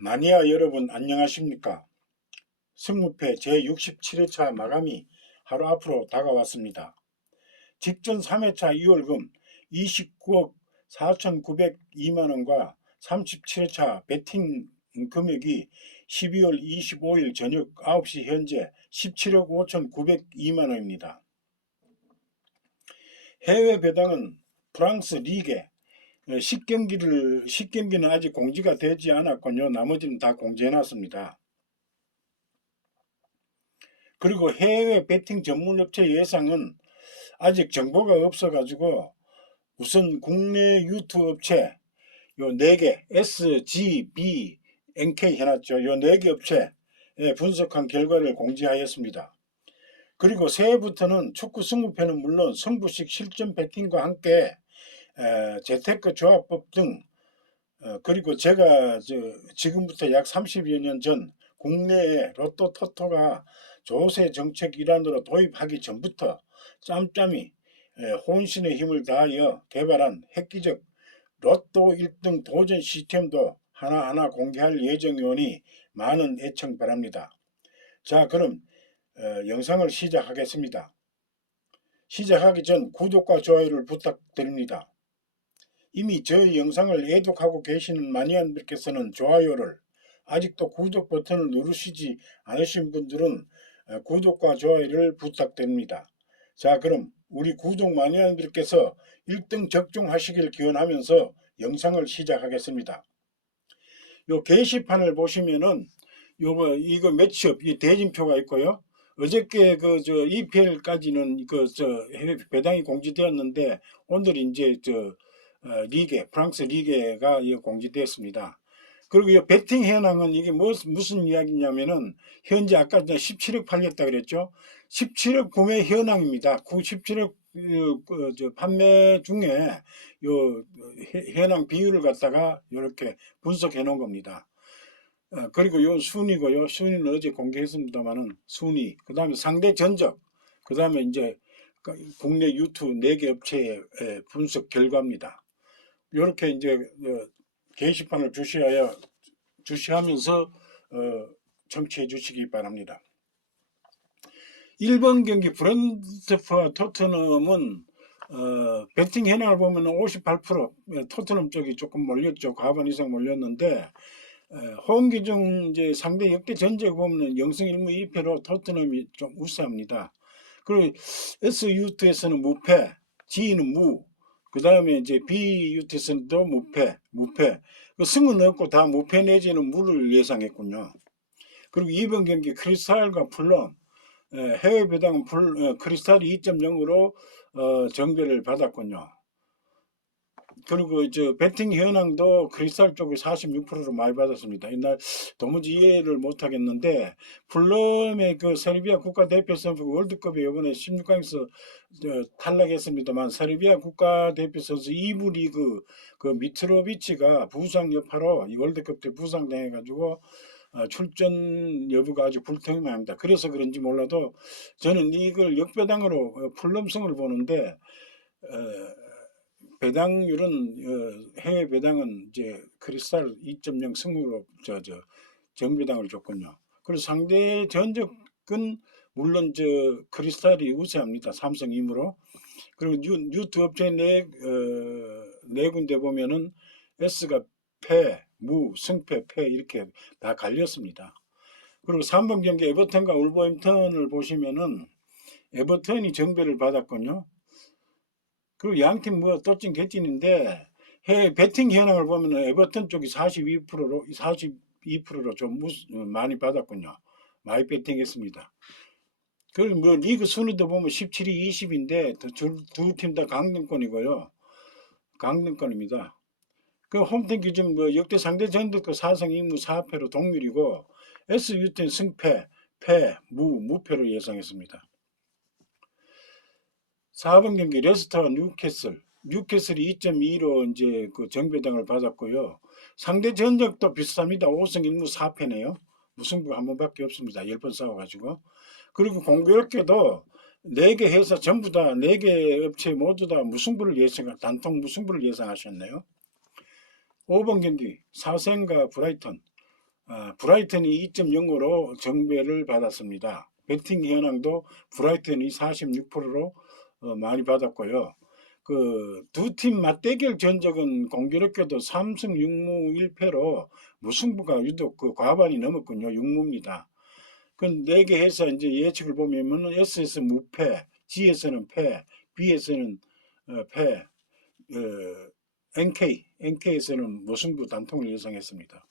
마니아 여러분 안녕하십니까? 승무패 제67회차 마감이 하루 앞으로 다가왔습니다. 직전 3회차 2월금 29억 4,902만원과 37회차 베팅 금액이 12월 25일 저녁 9시 현재 17억 5,902만원입니다. 해외 배당은 프랑스 리게 10경기를 10경기는 아직 공지가 되지 않았군요. 나머지는 다 공지해 놨습니다. 그리고 해외 베팅 전문 업체 예상은 아직 정보가 없어 가지고 우선 국내 유튜브 업체 요 4개 S, G, B, NK 해놨죠. 요 4개 업체 분석한 결과를 공지하였습니다. 그리고 새해부터는 축구 승부패는 물론 승부식 실전 베팅과 함께 에, 재테크 조합법 등 어, 그리고 제가 저, 지금부터 약 30여 년 전 국내에 로또 토토가 조세 정책 일환으로 도입하기 전부터 짬짬이 에, 혼신의 힘을 다하여 개발한 획기적 로또 1등 도전 시스템도 하나하나 공개할 예정이오니 많은 애청 바랍니다. 자 그럼 어, 영상을 시작하겠습니다. 시작하기 전 구독과 좋아요를 부탁드립니다. 이미 저희 영상을 애독하고 계시는 마니아분들께서는 좋아요를 아직도 구독 버튼을 누르시지 않으신 분들은 어, 구독과 좋아요를 부탁드립니다. 자 그럼 우리 구독 마니아분들께서 1등 적중하시길 기원하면서 영상을 시작하겠습니다. 요 게시판을 보시면은 요거 이거 매치업 이 대진표가 있고요. 어저께 그 저 EPL까지는 그 저 해외 배당이 공지되었는데 오늘 이제 저 어, 리게 프랑스 리게가 이 공지되었습니다. 그리고 이 베팅 현황은 이게 뭐, 무슨 이야기냐면은 현재 아까 17억 팔렸다 그랬죠. 17억 구매 현황입니다. 그 17억 그, 그, 저 판매 중에 요 해- 현황 비율을 갖다가 이렇게 분석해 놓은 겁니다. 어, 그리고 요 순위고 요. 순위는 어제 공개했습니다만은 순위, 그 다음에 상대 전적, 그 다음에 이제 그 국내 유튜브 4개 업체의 에, 분석 결과입니다. 이렇게 이제 어, 게시판을 주시하여 주시하면서 어, 청취해 주시기 바랍니다. 1번 경기 브랜트와 토트넘은 어, 배팅 현황을 보면 58% 예, 토트넘 쪽이 조금 몰렸죠. 과반 이상 몰렸는데 에, 홈 기 중 이제 상대 역대 전적 보면 0승 1무 2패로 토트넘이 좀 우세합니다. 그리고 SU2에서는 무패, G는 무, 그 다음에 이제 BU2에서는 또 무패, 무패. 그 승은 없고 다 무패 내지는 무를 예상했군요. 그리고 이번 경기 크리스탈과 플럼, 에, 해외 배당은 풀, 어, 크리스탈이 2.0으로 어, 정배를 받았군요. 그리고 저 배팅 현황도 크리스탈 쪽이 46%로 많이 받았습니다. 옛날 도무지 이해를 못 하겠는데 플럼의 그 세르비아 국가대표 선수 월드컵에 이번에 16강에서 탈락했습니다만 세르비아 국가대표 선수 2부 리그 그 미트로비치가 부상 여파로 이 월드컵 때 부상당해 가지고 어, 출전 여부가 아주 불투명합니다. 그래서 그런지 몰라도 저는 이걸 역배당으로 어, 플럼성을 보는데 어, 배당률은 어, 해외 배당은 이제 크리스탈 2.0 승으로 저 저 정배당을 줬군요. 그리고 상대 전적은 물론 저 크리스탈이 우세합니다. 삼성 임으로. 그리고 뉴, 뉴트 업체 네, 어, 네 군데 보면은 S가 패, 무, 승패, 패 이렇게 다 갈렸습니다. 그리고 3번 경기 에버턴과 울버햄턴을 보시면은 에버턴이 정배를 받았군요. 그리고 양팀 뭐 또찐 개찐인데 해외 배팅 현황을 보면 에버턴 쪽이 42%로 42%로 좀 무, 많이 받았군요. 많이 배팅했습니다. 그리고 뭐 리그 순위도 보면 17위 20인데 두 팀 다 강등권이고요. 강등권입니다. 그 홈팀 기준 뭐 역대 상대 전적도 4승 2무 4패로 동률이고 SU팀 승패, 패, 무, 무패로 예상했습니다. 4번 경기 레스터와 뉴캐슬. 뉴캐슬이 2.2로 이제 그 정배당을 받았고요. 상대 전적도 비슷합니다. 5승 1무 4패네요. 무승부 한 번밖에 없습니다. 10번 싸워가지고. 그리고 공교롭게도 4개 회사 전부 다 4개 업체 모두 다 무승부를 예상, 단통 무승부를 예상하셨네요. 5번 경기 사생과 브라이턴. 아, 브라이튼이 2.05로 정배를 받았습니다. 배팅 현황도 브라이튼이 46%로 어, 많이 받았고요. 그 두 팀 맞대결 전적은 공교롭게도 3승 6무 1패로 무승부가 유독 그 과반이 넘었군요. 6무입니다. 그네개 해서 이제 예측을 보면은 S에서 무패, G에서는 패, B에서는 어, 패, 어, NK, NK에서는 무승부 단통을 예상했습니다.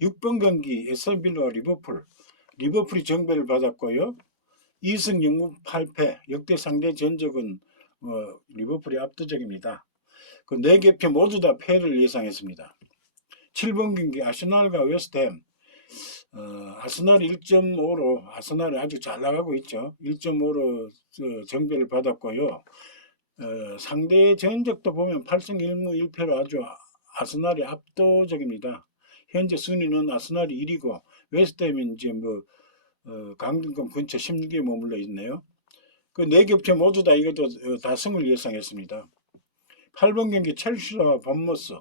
6번 경기 에스빌과 리버풀, 리버풀이 정배를 받았고요. 2승 6무 8패, 역대 상대 전적은 어, 리버풀이 압도적입니다. 그네개표 모두 다 패를 예상했습니다. 7번 경기 아스날과 웨스트햄, 어, 아스날 1.5로 아스날이 아주 잘 나가고 있죠. 1.5로 정배를 받았고요. 어, 상대 전적도 보면 8승 1무 1패로 아주 아스날이 압도적입니다. 현재 순위는 아스날이 1위고 웨스트햄이 이제 뭐 어, 강등권 근처 16위에 머물러 있네요. 그네 겹체 모두 다 이것도 어, 다 승을 예상했습니다. 8번 경기 첼시와 범머스.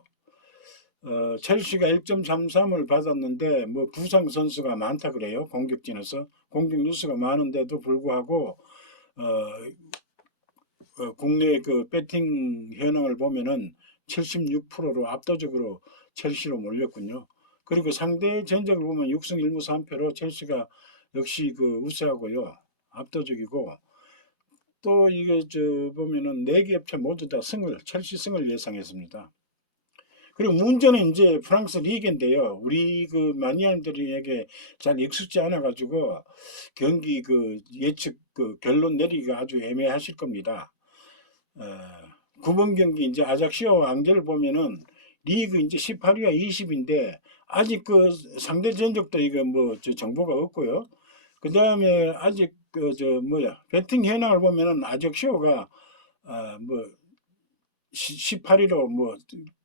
어, 첼시가 1.33을 받았는데 뭐 부상 선수가 많다 그래요. 공격진에서 공격 뉴스가 많은데도 불구하고 어, 어, 국내 그 배팅 현황을 보면은 76%로 압도적으로 첼시로 몰렸군요. 그리고 상대 전적을 보면 6승 1무 3패로 첼시가 역시 그 우세하고요. 압도적이고 또 이게 저 보면은 네개 협회 모두 다 승을 첼시 승을 예상했습니다. 그리고 문제는 이제 프랑스 리그인데요. 우리 그 마니아들에게 잘 익숙지 않아 가지고 경기 그 예측 그 결론 내리기가 아주 애매하실 겁니다. 어, 9번 경기 이제 아작시오 왕제를 보면은 리그 이제 18위와 20인데 아직 그 상대 전적도 이거 뭐저 정보가 없고요. 그 다음에 아직 그 저 뭐야 배팅 현황을 보면은 아적시오가 아뭐 18위로 뭐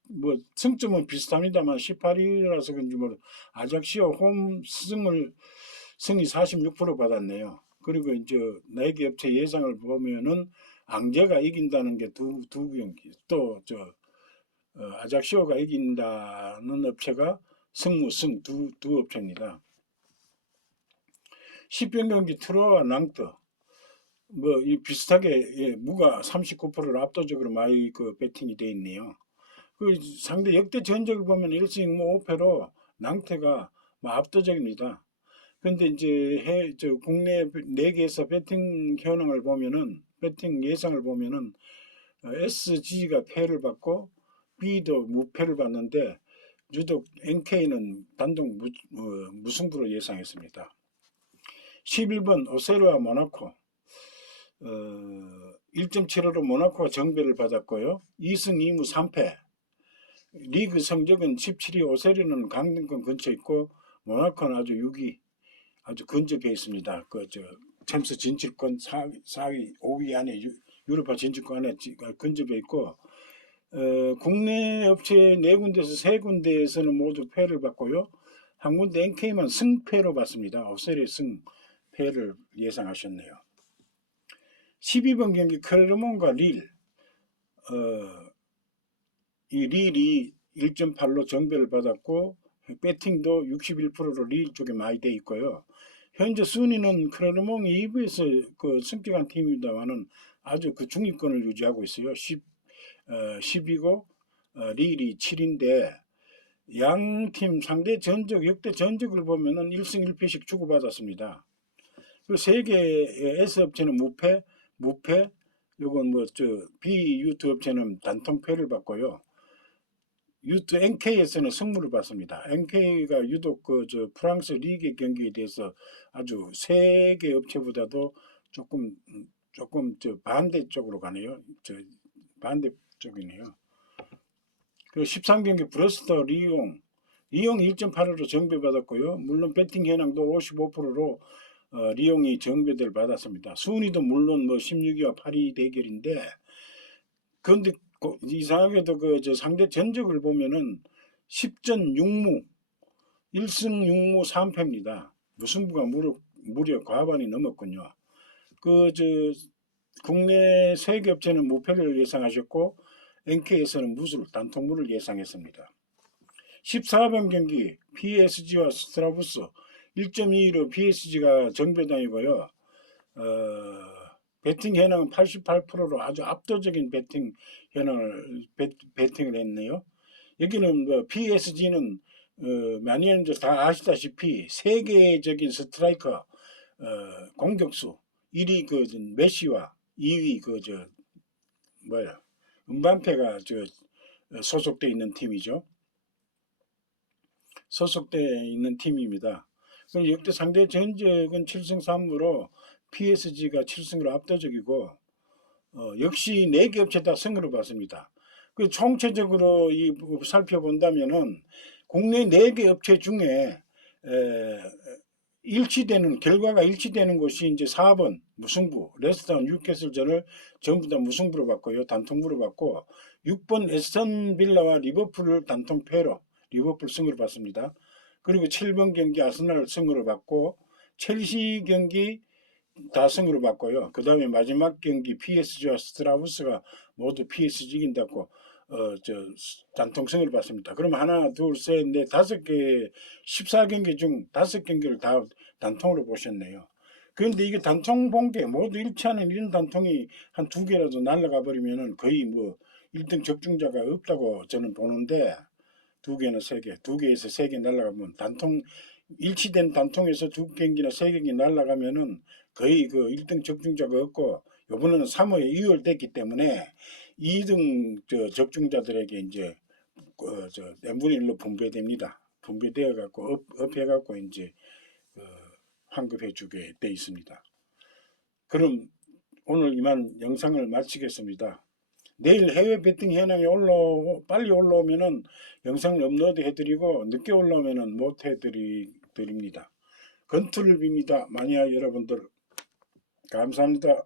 뭐 승점은 비슷합니다만 18위라서 그런지 뭐 아작시오 홈 승을 승이 46% 받았네요. 그리고 이제 나에게 업체 예상을 보면은 앙제가 이긴다는 게 두 두 경기 또 저 어, 아작시오가 이긴다는 업체가 승무 승 두 두 업체입니다. 10변 경기 트로와 낭트 뭐이 비슷하게 예, 무가 39%를 압도적으로 많이 그 배팅이 돼 있네요. 그 상대 역대 전적을 보면 1승 뭐 5패로 낭태가 뭐 압도적입니다. 근데 이제 해, 저 국내 4개에서 배팅 현황을 보면은 배팅 예상을 보면은 어, SG가 패를 받고 B도 무패를 받는데 유독 NK는 단독 무, 어, 무승부로 예상했습니다. 11번 오세르와 모나코 어, 1.75로 모나코가 정배를 받았고요. 2승 2무 3패 리그 성적은 17위 오세르는 강등권 근처에 있고 모나코는 아주 6위 아주 근접해 있습니다. 그저 챔스 진출권 4위, 4위 5위 안에 유, 유로파 진출권 안에 지- 근접해 있고 어, 국내 업체 네 군데에서 세 군데에서는 모두 패를 받고요. 한 군데 NK만 승패로 받습니다. 오세르의 승 패를 예상하셨네요. 12번 경기 크레르몬과 릴. 어, 이 릴이 1.8로 정배를 받았고 배팅도 61%로 릴 쪽에 많이 돼 있고요. 현재 순위는 크레르몽이 2부에서 그 승격한 팀입니다만은 아주 그 중위권을 유지하고 있어요. 10, 어, 10이고 어, 릴이 7인데 양 팀 상대 전적 역대 전적을 보면은 1승 1패씩 주고받았습니다. 그 세계 S 업체는 무패, 무패, 요건 뭐 저 B 유트 업체는 단통패를 받고요. 유트 NK에서는 승무를 받습니다. NK가 유독 그 저 프랑스 리그 경기에 대해서 아주 세계 업체보다도 조금 음, 조금 저 반대 쪽으로 가네요. 저 반대 쪽이네요. 그 13경기 브레스터 리옹 리옹 1.85로 정배받았고요. 물론 배팅 현황도 55%로 어, 리옹이 정배를 받았습니다. 순위도 물론 뭐 16위와 8위 대결인데 그런데 고- 이상하게도 그 저 상대 전적을 보면은 10전 6무 1승 6무 3패입니다. 무승부가 무려, 무려 과반이 넘었군요. 그 저 국내 세계 업체는 무패를 예상하셨고 NK에서는 무술 단통무를 예상했습니다. 14번 경기 PSG와 스트라부스 1.22로 PSG가 정배당이고요. 어, 배팅 현황은 88%로 아주 압도적인 배팅 현황을 배, 배팅을 했네요. 여기는 뭐 PSG는 어, 여러분들 다 아시다시피 세계적인 스트라이커 어, 공격수 1위 그 메시와 2위 그 저 뭐야 은반페가 저 소속돼 있는 팀이죠. 소속돼 있는 팀입니다. 역대 상대 전적은 7승 3무로 PSG가 7승으로 압도적이고 어, 역시 4개 업체 다 승으로 봤습니다. 그 총체적으로 이 부- 살펴본다면은 국내 4개 업체 중에 에, 일치되는 결과가 일치되는 곳이 이제 4번 무승부 레스턴 뉴캐슬전을 전부 다 무승부로 봤고요 단통부로 봤고 6번 에스턴 빌라와 리버풀을 단통 패로 리버풀 승으로 봤습니다. 그리고 7번 경기 아스날 승으로 봤고 첼시 경기 다 승으로 봤고요. 그 다음에 마지막 경기 PSG와 스트라우스가 모두 PSG 이긴다고 어, 저 단통 승을 봤습니다. 그럼 하나, 둘, 셋, 넷, 다섯 개, 14경기 중 다섯 경기를 다 단통으로 보셨네요. 그런데 이게 단통 본 게 모두 일치하는 이런 단통이 한 두 개라도 날아가 버리면은 거의 뭐 1등 적중자가 없다고 저는 보는데 두 개나 세 개, 두 개에서 세 개 날아가면 단통 일치된 단통에서 두 경기나 세 경기 날아가면은 거의 그 1등 적중자가 없고 요번에는 3호에 이월됐기 때문에 2등 저 적중자들에게 이제 그저 n분의 1로 분배됩니다. 분배되어 갖고 업, 업해 갖고 이제 그 환급해 주게 돼 있습니다. 그럼 오늘 이만 영상을 마치겠습니다. 내일 해외 배팅 현황이 올라 빨리 올라오면은 영상을 업로드 해드리고 늦게 올라오면은 못 해드리 드립니다. 건투를 빕니다. 마니아 여러분들 감사합니다.